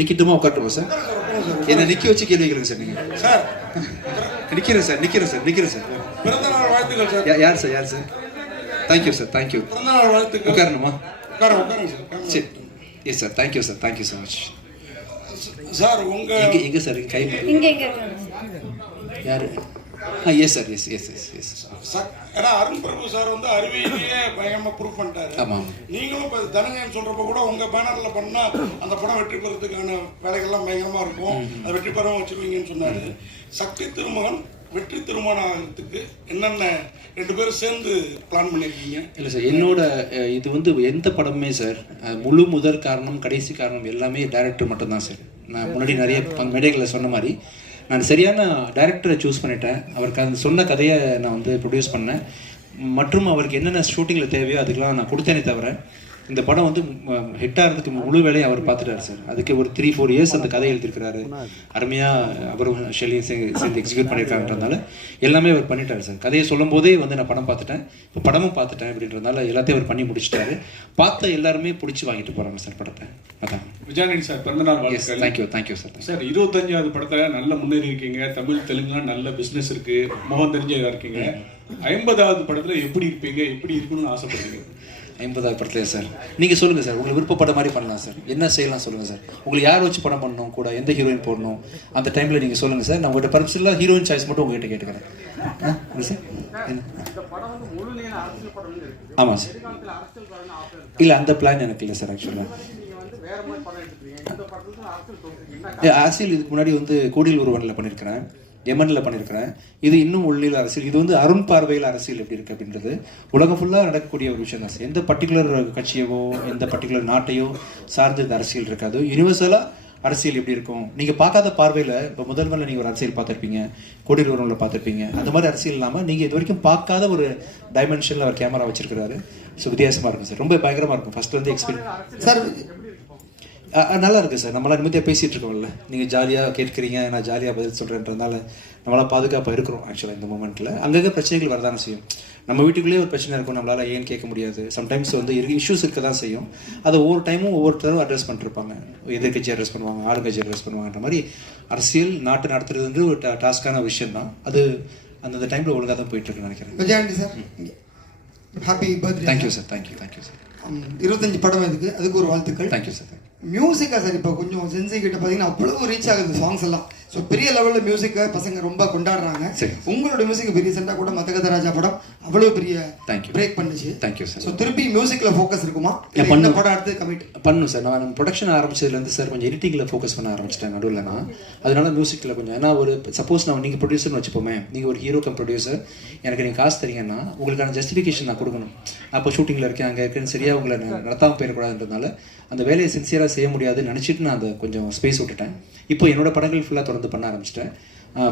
நிக்கட்டுமா உட்காட்டுமா sir? என்ன நிக்க வச்சு கேள்வி கேளுங்க சார். நீங்க சார் நிக்கிறேன் சார். பிறந்தநாள் வாழ்த்துக்கள் சார். யார் சார்? Thank you sir, thank you. பிறந்தநாள் வாழ்த்துக்கள். உட்காரணுமா? உட்காருங்க சார். சரி, yes sir, thank you so much. Sir உங்க எங்க சார் கை இங்க யாரு? Yes sir, yes. ஏன்னா அருண் பிரபு சார் வந்து அறிவியலையே பயங்கரமா ப்ரூவ் பண்ணிட்டாரு. ஆமாம். நீங்களும் இப்போ தனஞ்சயன் சொல்றப்ப கூட உங்க பேனர்ல பண்ணா அந்த படம் வெற்றி பெறதுக்கான வேலைகள்லாம் பயங்கரமா இருக்கும், அது வெற்றி பெறவும் வச்சிருவீங்கன்னு சொன்னாரு. சக்தி திருமகன் வெற்றி திருமணம் ஆகிறதுக்கு என்னென்ன 2 பேரும் சேர்ந்து பிளான் பண்ணியிருக்கீங்க? இல்லை சார், என்னோட இது வந்து எந்த படமுமே சார் முதற் காரணம் கடைசி காரணம் எல்லாமே டைரக்டர் மட்டும்தான் சார். நான் முன்னாடி நிறைய மேடைகளில் சொன்ன மாதிரி நான் சரியான டைரக்டரை சூஸ் பண்ணிட்டேன். அவருக்கு அந்த சொன்ன கதையை நான் வந்து ப்ரொடியூஸ் பண்ணேன். மற்றும் அவருக்கு என்னென்ன ஷூட்டிங்கில் தேவையோ அதுக்கெலாம் நான் கொடுத்தேனே தவிர இந்த படம் வந்து ஹிட் ஆகிறதுக்கு முழு வேலையை அவர் பார்த்துட்டார் சார். அதுக்கு ஒரு 3-4 இயர்ஸ் அந்த கதை எழுதியிருக்கிறாரு. அருமையாக அவரும் ஷெல்லியும் சேர்ந்து எக்ஸிக்யூட் பண்ணியிருக்காங்கன்றதுனால எல்லாமே அவர் பண்ணிட்டார் சார். கதையை சொல்லும் போதே வந்து நான் படம் பார்த்துட்டேன், இப்போ படமும் பார்த்துட்டேன் அப்படின்றதுனால எல்லாத்தையும் அவர் பண்ணி முடிச்சிட்டாரு. பார்த்த எல்லாருமே பிடிச்சி வாங்கிட்டு போகிறாங்க சார் படத்தை. அதான் விஜயானி சார் பிறந்தநாள் வாழ்த்துக்கள். Thank you sir. சார் 25வது படத்தில் நல்ல முன்னேறி இருக்கீங்க. தமிழ் தெலுங்குலாம் நல்ல பிஸ்னஸ் இருக்கு, முகம் தெரிஞ்சதாக இருக்கீங்க. 50வது படத்தில் எப்படி இருப்பீங்க, எப்படி இருக்கணும்னு ஆசைப்படுறீங்க? 50வது படத்துலையா சார்? நீங்கள் சொல்லுங்கள் சார், உங்களுக்கு விருப்பப்பட்ட மாதிரி பண்ணலாம் சார். என்ன செய்யலாம் சொல்லுங்கள் சார். உங்களுக்கு யார் வச்சு படம் பண்ணணும், கூட எந்த ஹீரோயின் போடணும், அந்த டைமில் நீங்கள் சொல்லுங்கள் சார். நான் உங்கள்கிட்ட பர்மிஷன்லாம் ஹீரோயின் சாய்ஸ் மட்டும் உங்கள்கிட்ட கேட்டுக்கிறேன். சார் ஆமாம் சார். இல்லை அந்த பிளான் எனக்கு இல்லை சார். ஆக்சுவலாக அரசியல் இதுக்கு முன்னாடி வந்து கூடியில் ஒருவனில் பண்ணியிருக்கிறேன், எமனில் பண்ணியிருக்கிறேன். இது இன்னும் உள்ளில் அரசியல். இது வந்து அருண் பார்வையில் அரசியல் எப்படி இருக்குது அப்படின்றது உலகம் ஃபுல்லாக நடக்கக்கூடிய ஒரு விஷயம் தான். எந்த பர்டிகுலர் கட்சியவோ எந்த பர்டிகுலர் நாட்டையோ சார்ந்த அரசியல் இருக்காது. யூனிவர்சலாக அரசியல் எப்படி இருக்கும் நீங்கள் பார்க்காத பார்வையில். இப்போ முதல்வரில் நீங்கள் ஒரு அரசியல் பார்த்துருப்பீங்க, கோடியில் ஒருவனில் பார்த்துருப்பீங்க. அந்த மாதிரி அரசியல் இல்லாமல் நீங்கள் இது வரைக்கும் பார்க்காத ஒரு டைமென்ஷனில் அவர் கேமரா வச்சிருக்கிறாரு. ஸோ வித்தியாசமாக இருக்கும் சார், ரொம்ப பயங்கரமாக இருக்கும். ஃபர்ஸ்ட் வந்து எக்ஸ்பீரியன்ஸ் சார் நல்லா இருக்குது சார். நம்மளாம் நிம்மதியாக பேசிகிட்டு இருக்கோம்ல, நீங்கள் ஜாலியாக கேட்குறீங்க, நான் ஜாலியாக பதில் சொல்கிறேன்றதுனால நம்மளால் பாதுகாப்பாக இருக்கிறோம். ஆக்சுவலாக இந்த மூமெண்ட்டில் அங்கங்கே பிரச்சனைகள் வரதானே செய்யும். நம்ம வீட்டுக்குள்ளேயே ஒரு பிரச்சனை இருக்கும், நம்மளால் ஏன்னு கேட்க முடியாது. சம்டைம்ஸ் வந்து இஷ்யூஸ் இருக்க தான் செய்யும். அதை ஒவ்வொரு டைமும் ஒவ்வொருத்தரும் அட்ரஸ் பண்ணிருப்பாங்க. எதிர்கட்சி அட்ரஸ் பண்ணுவாங்க, ஆளுங்கட்சி அட்ரஸ் பண்ணுவாங்கன்ற மாதிரி அரசியல் நாட்டு நடத்துறது வந்து ஒரு டாஸ்கான விஷயம் தான். அது அந்தந்த டைமில் ஒழுங்காக தான் போயிட்டுருக்குன்னு நினைக்கிறேன். Vijayandi sir happy birthday. Thank you sir. Thank you sir. 25 படம் அதுக்கு ஒரு வாழ்த்துக்கள். Thank you sir. மியூசிக்கா சார் இப்போ கொஞ்சம் சென்சி கிட்ட பார்த்தீங்கன்னா அவ்வளோ ரீச் ஆகுது சாங்ஸ் எல்லாம். ஸோ பெரிய லெவலில் மியூசிக்கை பசங்க ரொம்ப கொண்டாடுறாங்க. உங்களோட மியூசிக் இப்போ ரீசெண்டாக கூட மதகதராஜா படம் அவ்வளோ பெரிய பிரேக் பண்ணுச்சு. Thank you sir. ஸோ திருப்பி மியூசிக்கில் ஃபோக்கஸ் இருக்குமா? பண்ண படம் அடுத்து கமிட் பண்ணும் சார். நான் ப்ரொடக்ஷன் ஆரம்பிச்சதுலேருந்து சார் கொஞ்சம் எடிட்டிங்கில் ஃபோக்கஸ் பண்ண ஆரம்பிச்சிட்டேன் நடுவில். நான் அதனால மியூசிக்கில் கொஞ்சம், ஏன்னா ஒரு சப்போஸ் நான் நீங்கள் ப்ரொடியூசர்னு வச்சுப்போமே, நீங்கள் ஒரு ஹீரோ கம் ப்ரொடியூசர், எனக்கு நீங்கள் காசு தரீங்கன்னா உங்களுக்கான ஜஸ்டிஃபிகேஷன் நான் கொடுக்கணும். அப்போ ஷூட்டிங்கில் இருக்கேன், அங்கே இருக்குன்னு சரியாக உங்களை நடத்தாமல் போயிடக்கூடாதுன்றதுனால அந்த வேலையை சின்சியராக செய்ய முடியாதுன்னு நினச்சிட்டு நான் அதை கொஞ்சம் ஸ்பேஸ் விட்டுட்டேன். இப்போ என்னோட படங்கள் ஃபுல்லாக தொடர்ந்து பண்ண ஆரம்பிச்சிட்டேன்.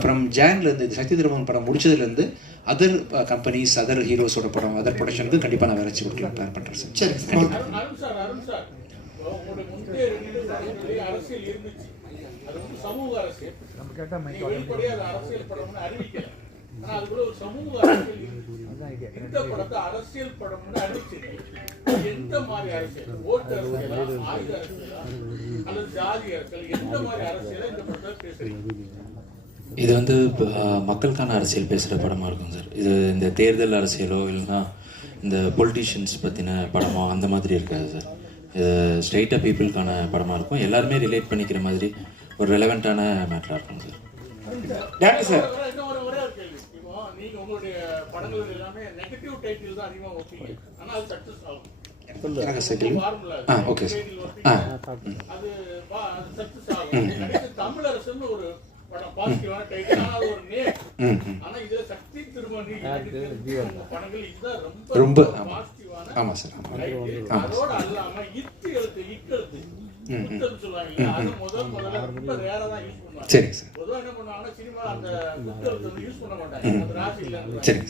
ஃப்ரம் ஜான்லேருந்து இந்த சக்தி திருமகன் படம் முடிச்சதுலேருந்து அதர் கம்பெனிஸ், அதர் ஹீரோஸோட படம், அதர் ப்ரொடக்ஷனுக்கு கண்டிப்பாக நான் வேலை வச்சு கொடுக்கலாம் பிளான் பண்ணுறேன் சார். சரி இந்த படத்தை அரசியல் படம்னு அறிவிச்சிருக்கீங்க. எந்த மாதிரி அரசியல்? ஓட்டு அரசியலா, ஆயுத அரசியலா, அல்லது ஜாதி அரசியல்? எந்த மாதிரி அரசியலை இந்த படத்தை பேசுறீங்க? இது வந்து மக்களுக்கான அரசியல் பேசுகிற படமாக இருக்கும் சார். இது இந்த தேர்தல் அரசியலோ இல்லைன்னா இந்த பொலிட்டீஷியன்ஸ் பற்றின படமோ அந்த மாதிரி இருக்காது சார். இது ஸ்ட்ரெயிட்டாக பீப்புளுக்கான படமாக இருக்கும். எல்லாருமே ரிலேட் பண்ணிக்கிற மாதிரி ஒரு ரெலவெண்ட்டான மேட்டராக இருக்கும் சார். சார் நீங்க உங்களுடைய படங்கள் எல்லாமே நெகட்டிவ் டைட்டில் தான் அதிகமாக வைப்பீங்க, ஆனா அது சக்சஸ் ஆகும். Okay sir. அது சக்சஸ் ஆகும். தமிழ் அரசுன்னு ஒரு படம் பாசிட்டிவான டைட்டில், ஆனா அது ஒரு நேம். ஆனா இதுல சக்தி திருமணி படங்கள் இதுதான் ரொம்ப பாசிட்டிவான. ஆமா சார். அதோட அல்லாம இக்கெழுத்து சொல்லுவாங்க, அது முதல்ல ரொம்ப ரேரா தான் யூஸ் பண்ணுவாங்க. சரி சார். பொதுவா என்ன பண்ணுவாங்கன்னா சினிமா அந்த புத்தகத்தை யூஸ் பண்ண மாட்டாங்க. அந்த ராசியில சரி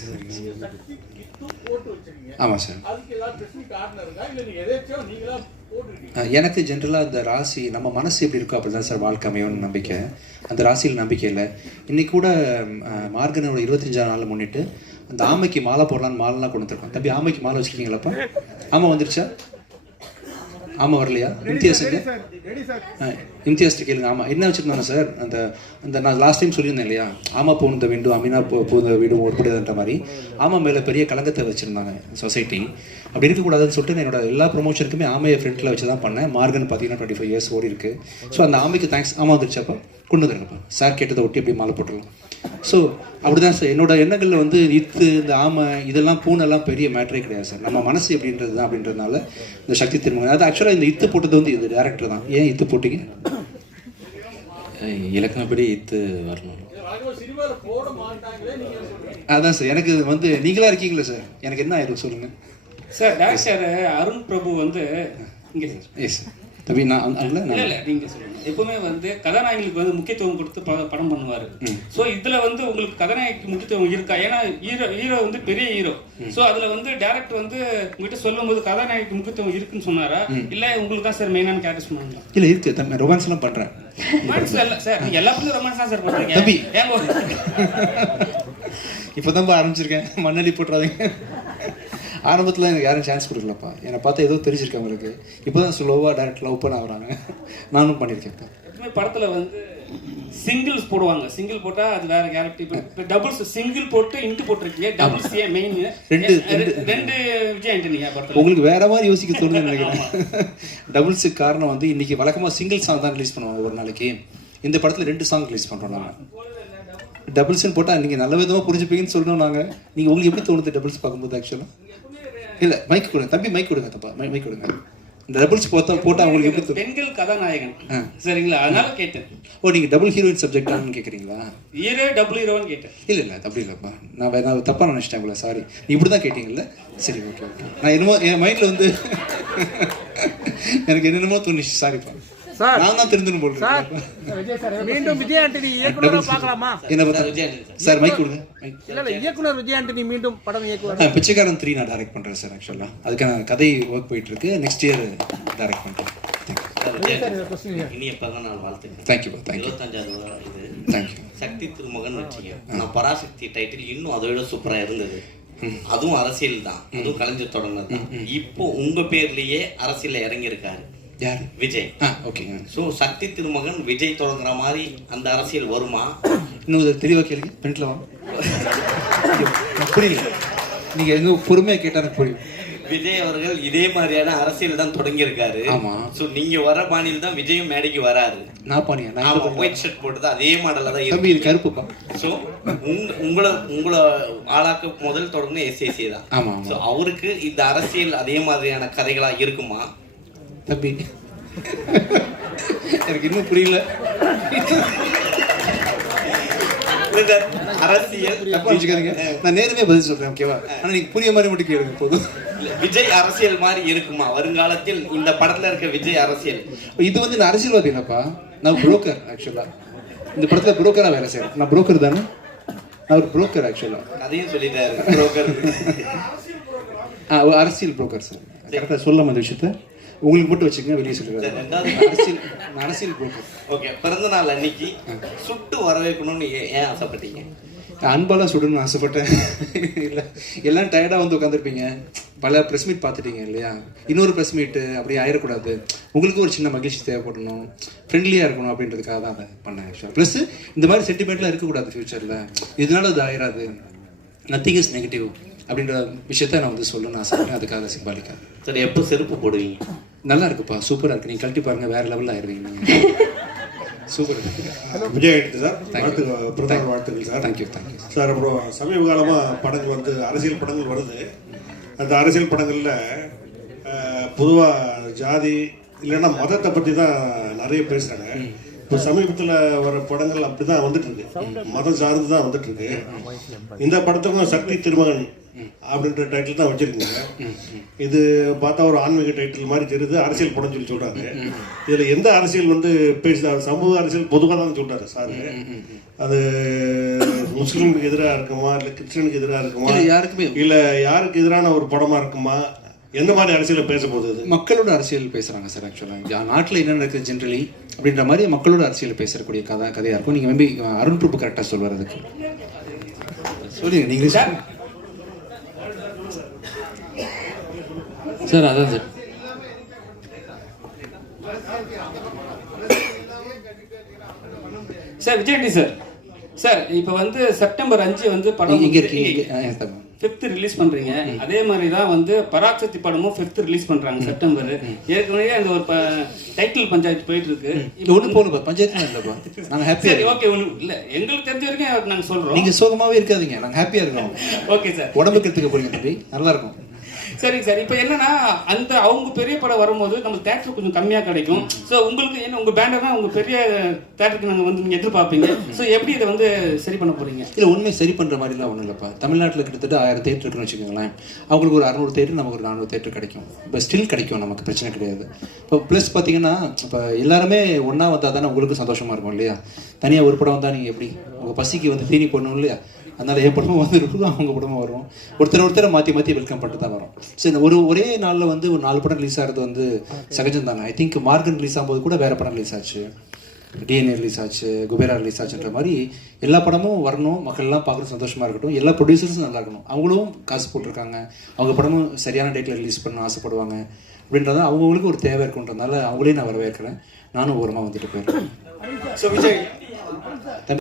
சக்தி கிட்டு போட்டு வச்சிருக்கீங்க. ஆமா சார். அதுக்கு ஏதாவது ஸ்பெசிபிக் காரணம் இருக்கா, இல்ல நீங்க எதாச்சும் நீங்களா போட்டுருக்கீங்க? எனக்கு ஜென்ரலாக அந்த ராசி நம்ம மனசு எப்படி இருக்கோ அப்படி தான் சார் வாழ்க்கை அமையும்னு நம்பிக்கை. அந்த ராசியில் நம்பிக்கை இல்லை. இன்னைக்கு கூட மார்கனோட 25ஆம் நாள் முன்னிட்டு அந்த ஆமைக்கு மாலை போடலான்னு மாலைலாம் கொண்டு வந்துருக்கோம். தம்பி ஆமைக்கு மாலை வச்சுருக்கீங்களாப்பா? ஆமாம் வந்துருச்சா? ஆமாம் வரலையா? இம்தியாஸுக்கு இம்தியாஸ்ட்டு கேளுங்க. ஆமாம் என்ன வச்சுருந்தாங்க சார், அந்த அந்த நான் லாஸ்ட் டைம் சொல்லியிருந்தேன் இல்லையா, ஆமா போன வீடும் அமீனா போன வீடும் ஒருபடியாதுன்ற மாதிரி ஆமாம் மேலே பெரிய கலங்கத்தை வச்சுருந்தாங்க சொசைட்டி. அப்படி இருக்கக்கூடாதுன்னு சொல்லிட்டு நான் என்னோட எல்லா ப்ரொமோஷனுக்குமே ஆமையை ஃப்ரண்ட்டில் வச்சு தான் பண்ணேன். மார்கன் பார்த்தீங்கன்னா 25 years ஓடி இருக்குது. ஸோ அந்த ஆமைக்கு தேங்க்ஸ். ஆமாம் வந்துருச்சப்போ கொண்டு வந்துருங்கப்பா, சார் கேட்டதை ஒட்டி அப்படி மாலை போட்டுடலாம். ஸோ அப்படிதான் சார் என்னோட எண்ணங்களில் வந்து இத்து இந்த ஆமை இதெல்லாம் பூனெல்லாம் பெரிய மேட்டரே கிடையாது சார். நம்ம மனசு எப்படின்றது தான் அப்படின்றதுனால இந்த சக்தி திருமகன் அது ஆக்சுவலாக இந்த இத்து போட்டது வந்து இது டேரக்டர் தான். ஏன் இத்து போட்டிங்க? இலக்கணப்படி இத்து வரணும். சினிமாவில் போட மாட்டாங்களே நீங்க சொல்றீங்க. அதான் சார் எனக்கு வந்து நீங்களா இருக்கீங்களா சார், எனக்கு என்ன ஆயிரும் சொல்லுங்கள் சார். டாக்டர் அருண் பிரபு வந்து இங்கே எஸ் தம்பி நான் இல்லை நீங்கள் சொல்லுங்கள். எப்பவுமே வந்து கதாநாயகிகளுக்கு வந்து முக்கியத்துவம் கொடுத்து படம் பண்ணுவார். ஸோ இதில் வந்து உங்களுக்கு கதாநாயகிக்கு முக்கியத்துவம் இருக்கா? ஏன்னா ஹீரோ வந்து பெரிய ஹீரோ. ஸோ அதில் வந்து டேரக்டர் வந்து உங்ககிட்ட சொல்லும் போது கதாநாயகிக்கு முக்கியத்துவம் இருக்குன்னு சொன்னாரா, இல்லை உங்களுக்கு தான் சார் மெயினான கேரக்டர் சொன்னாங்களா? இல்லை இருக்கு தம்பி, ரொமான்ஸ்லாம் பண்ணுறேன். ரொமான்ஸ் இல்லை சார், நீங்கள் எல்லா பக்கம் ரொமான்ஸ் தான் சார் பண்ணுறீங்க தம்பி. ஏங்க இப்போ தான் ஆரம்பிச்சிருக்கேன், மண்ணடி போட்டுறாதீங்க. ஆரம்பத்தில் எனக்கு யாரும் சான்ஸ் கொடுக்கலப்பா, என்னை பார்த்தா ஏதோ தெரிஞ்சிருக்கேன் அவங்களுக்கு. இப்போ தான் ஸ்லோவாக டேரக்ட் லவ் பண்ண ஆகிறாங்க. நானும் பண்ணியிருக்கேன்ப்பா. எப்பவுமே படத்தில் வந்து சிங்கிள்ஸ் போடுவாங்க. சிங்கிள் போட்டால் அது வேற கேரக்டர். இப்போ டபுள்ஸ் சிங்கிள் போட்டு இன்ட்டு போட்டிருக்கீங்க. டபுள்ஸ் ஏன் மெயின்? ரெண்டு விஜய் ஆண்டனியா படத்தில்? உங்களுக்கு வேற மாதிரி யோசிக்க தோணுதுன்னு நினைக்கிறேன். டபுள்ஸுக்கு காரணம் வந்து இன்னைக்கு வழக்கமாக சிங்கிள் சாங் தான் ரிலீஸ் பண்ணுவாங்க ஒரு நாளைக்கு. இந்த படத்தில் 2 சாங் ரிலீஸ் பண்ணுறோம் நாங்கள். டபுள்ஸ்ன்னு போட்டால் நீங்கள் நல்ல விதமாக புரிஞ்சுப்பீங்கன்னு சொல்லணும் நாங்கள். நீங்கள் உங்களுக்கு எப்படி தோணுது டபுள்ஸ் பார்க்கும்போது? ஆக்சுவலாக இல்லை மைக் கொடுங்க தம்பி, மைக் கொடுங்க தப்பா, மைக் கொடுங்க. இந்த டபுள்ஸ் போட்டால் உங்களுக்கு எப்படி தோணும்? பெண்கள் கதாநாயகன் சரிங்களா, அதனால கேட்டேன். ஓ நீங்கள் டபுள் ஹீரோயின் சப்ஜெக்டானு கேட்குறீங்களா? ஹீரோ டபுள் ஹீரோன்னு கேட்டேன். இல்லை அப்படி இல்லைப்பா, நான் தப்பாக நினச்சிட்டேன் உங்களை, சாரி. நீ இப்படி தான் கேட்டீங்கல்ல, சரி ஓகே. நான் என்னமோ என் மைண்டில் வந்து எனக்கு என்னென்னமோ தோணுச்சு, சாரிப்பா. நான் தான் தெரிஞ்சுன்னு போடுறேன். மீண்டும் விஜய் ஆண்டனி இயக்குனரா பார்க்கலாமா? என்ன பார்த்தா சார் மைக் கொடுங்க. இல்ல இயக்குனர் விஜய் ஆண்டனி மீண்டும் படம் இயக்குவார். பிச்சைக்காரன் 3 நான் டைரக்ட் பண்றேன் சார். ஆக்சுவலா அதுக்கான கதை ஒர்க் போயிட்டு இருக்கு. நெக்ஸ்ட் இயர் டைரக்ட் பண்றேன். இனிய பிறந்தநாள் வாழ்த்துக்கள். Thank you thank you. 25வது இது தேங்க்யூ. சக்தி திருமகன் வச்சுங்க. நான் பராசக்தி டைட்டில் இன்னும் அதை விட சூப்பரா இருந்தது. அதுவும் அரசியல் தான், அதுவும் கலைஞர் தொடர்ந்தது தான். இப்போ உங்க பேர்லயே அரசியல்ல இறங்கி இருக்காரு யார்? விஜய். ஓகேங்க. ஸோ சக்தி திருமகன் விஜய் தொடங்குற மாதிரி அந்த அரசியல் வருமா? இன்னும் தெளிவாக கேளுங்க. ஃப்ரெண்ட்ல வாங்க. புரியல, நீங்க எங்க பொறுமையா கேட்டா எனக்கு புரியும். விஜய் அவர்கள் இதே மாதிரியான அரசியல் தான் தொடங்கி இருக்காரு. ஆமா. ஸோ நீங்க வர பாணியில் தான் விஜயும் மேடைக்கு வராரு. நான் பாணியா? நான் ஒயிட் ஷர்ட் போட்டு தான் அதே மாடல்ல தான் தம்பி, இது கருப்புப்பா. ஸோ உங்களை ஆளாக்க முதல் தொடர்ந்து எஸ்ஏசி தான். ஆமா. ஸோ அவருக்கு இந்த அரசியல் அதே மாதிரியான கதைகளா இருக்குமா? தம்பி எனக்கு இன்னும் புரியல. அரசியல் நான் நேரமே பதில் சொல்றேன், ஓகேவா? ஆனா நீங்க புரிய மாதிரி மட்டும் கேளுங்க போதும். விஜய் அரசியல் மாதிரி இருக்குமா வருங்காலத்தில்? இந்த படத்துல இருக்க விஜய் அரசியல் இது வந்து நான் அரசியல்வாதி இல்லப்பா, நான் புரோக்கர். ஆக்சுவலா இந்த படத்துல புரோக்கரா வேலை செய்யறேன். நான் புரோக்கர் தானே, நான் ஒரு புரோக்கர். ஆக்சுவலா கதையும் சொல்லிட்டாரு புரோக்கர். அரசியல் புரோக்கர் சார். கரெக்டா சொல்லலாம் அந்த விஷயத்த. உங்களுக்கு மட்டும் வச்சுக்கங்க, வெளியே சொல்லுங்க. அரசியல் புரோக்கர். ஓகே. பிறந்த நாள் அன்னைக்கு சுட்டு வரவேற்கணும்னு ஏன் ஆசைப்பட்டீங்க? அன்பாலாம் சுடணும்னு ஆசைப்பட்டேன். இல்லை எல்லாம் டயர்டாக வந்து உட்காந்துருப்பீங்க, பல ப்ரெஸ் மீட் பார்த்துட்டீங்க இல்லையா? இன்னொரு ப்ரெஸ் மீட்டு அப்படி ஆயிடக்கூடாது, உங்களுக்கு ஒரு சின்ன மகிழ்ச்சி தேவைப்படணும், ஃப்ரெண்ட்லியாக இருக்கணும் அப்படின்றதுக்காக தான் அதை பண்ணேன். ஆக்சுவலாக ப்ளஸ் இந்த மாதிரி சென்டிமெண்ட்லாம் இருக்கக்கூடாது ஃப்யூச்சரில், இதனால அது ஆயிடாது, நத்திங் இஸ் நெகட்டிவ் அப்படின்ற விஷயத்த நான் வந்து சொல்லணும்னு ஆசைப்பட்டேன். அதுக்காக சிம்பாலிக்கா. சரி, எப்போ செருப்பு போடுவீங்க? நல்லா இருக்குப்பா, சூப்பராக இருக்குது. நீங்கள் கழட்டி பாருங்கள், வேறு லெவலில் ஆயிடுவீங்க நீங்கள். Super Vijay sir. வாழ்த்துக்கள், வாழ்த்துக்கள் சார். Thank you sir. அப்புறம் சமீப காலமாக படங்கள் வந்து அரசியல் படங்கள் வருது. அந்த அரசியல் படங்களில் பொதுவாக ஜாதி இல்லைன்னா மதத்தை பற்றி தான் நிறைய பேசுகிறாங்க. இப்போ சமீபத்தில் வர படங்கள் அப்படி தான் வந்துட்டு இருக்கு, மதம் சார்ந்து தான் வந்துட்டு இருக்கு. இந்த படத்துக்கும் சக்தி திருமகன் அப்படின்ற டைட்டில் தான் வச்சிருக்கீங்க. இது பார்த்தா ஒரு ஆன்மீக டைட்டில் மாதிரி தெரியுது, அரசியல் படம் சொல்லி சொல்றாங்க. இதுல எந்த அரசியல் வந்து பேசுதா? சமூக அரசியல் பொதுவாக தான் சொல்றாரு சார். அது முஸ்லீமுக்கு எதிராக இருக்குமா, இல்லை கிறிஸ்டியனுக்கு எதிராக இருக்குமா, யாருக்குமே இல்லை யாருக்கு எதிரான ஒரு படமா இருக்குமா? எந்த மாதிரி அரசியலை பேச போகுது? மக்களோட அரசியல் பேசுறாங்க சார். ஆக்சுவலாக நாட்டில் என்ன நடக்குது ஜென்ரலி அப்படின்ற மாதிரி மக்களோட அரசியல் பேசக்கூடிய கதையாக இருக்கும். நீங்கள் மேபி அருண் பிரபு கரெக்டாக சொல்வார். அதுக்கு சொல்லுங்க நீங்களே சார். அதான் சார் சார் விஜயாண்டி சார் இப்போ வந்து செப்டம்பர் 5 வந்து படம் இங்க இருக்கீங்க 5th ரிலீஸ் பண்றீங்க. அதே மாதிரி தான் வந்து பராசக்தி படமும் 5th ரிலீஸ் பண்றாங்க செப்டம்பர். ஏற்கனவே அந்த ஒரு டைட்டில் பஞ்சாயத்து போயிட்டு இருக்கு. ஒண்ணு போகணும்பா, பஞ்சாயத்து இல்லப்பா, நாங்க ஹாப்பியா சரி ஓகே. ஒண்ணு இல்ல, எங்களுக்கு தெரிஞ்ச வரைக்கும் நாங்க சொல்றோம். நீங்க சோகமாவே இருக்காதீங்க, நாங்க ஹாப்பியா இருக்கோம். Okay sir. உடம்புக்கு எடுத்துக்க போறீங்க தம்பி, நல்லா இருக்கும். சரிங்க சார். இப்போ என்னன்னா அந்த அவங்க பெரிய படம் வரும்போது நம்ம தேட்டர் கொஞ்சம் கம்மியாக கிடைக்கும். ஸோ உங்களுக்கு என்ன உங்கள் பேண்டர்னா உங்கள் பெரிய தேட்டருக்கு நாங்கள் வந்து நீங்கள் எதிர்பார்ப்பீங்க. ஸோ எப்படி இதை வந்து சரி பண்ண போறீங்க? இல்லை, உண்மை சரி பண்ணுற மாதிரிலாம் ஒன்றும் இல்லைப்பா. தமிழ்நாட்டில் கிட்டத்தட்ட 1000 தேட்டர் இருக்குன்னு வச்சுக்கோங்களேன். அவங்களுக்கு ஒரு 600 தேட்டர், நமக்கு ஒரு 400 தேட்டர் கிடைக்கும். இப்போ ஸ்டில் கிடைக்கும், நமக்கு பிரச்சனை கிடையாது. இப்போ ப்ளஸ் பார்த்தீங்கன்னா இப்போ எல்லாருமே ஒன்றா வந்தால் தானே உங்களுக்கு சந்தோஷமாக இருக்கும் இல்லையா? தனியாக ஒரு படம் வந்தால் நீங்கள் எப்படி உங்கள் பசிக்கு வந்து தீனி போடணும் இல்லையா? அதனால் என் படமும் வந்து இருக்கும், அவங்க படமும் வரும். ஒருத்தரை மாற்றி வெல்கம் பண்ணிட்டு தான் வரும். சரி, ஒரே நாளில் வந்து ஒரு 4 படம் ரிலீஸ் ஆகிறது வந்து சகஜம் தானே. ஐ திங்க் மார்கன் ரிலீஸ் ஆகும்போது கூட வேறு படம் ரிலீஸ் ஆச்சு, டிஎன்ஏ ரிலீஸ் ஆச்சு, குபேரா ரிலீஸ் ஆச்சுன்ற மாதிரி எல்லா படமும் வரணும், மக்கள்லாம் பார்க்குறது சந்தோஷமாக இருக்கட்டும், எல்லா ப்ரொடியூசர்ஸும் நல்லா இருக்கணும். அவங்களும் காசு போட்டிருக்காங்க, அவங்க படமும் சரியான டேட்டில் ரிலீஸ் பண்ண ஆசைப்படுவாங்க அப்படின்றத அவங்களுக்கு ஒரு தேவை இருக்குன்றதுனால அவங்களே நான் வரவேற்கிறேன். நானும் ஓரமாக வந்துட்டு போயிருக்கேன். ஸோ விஜய்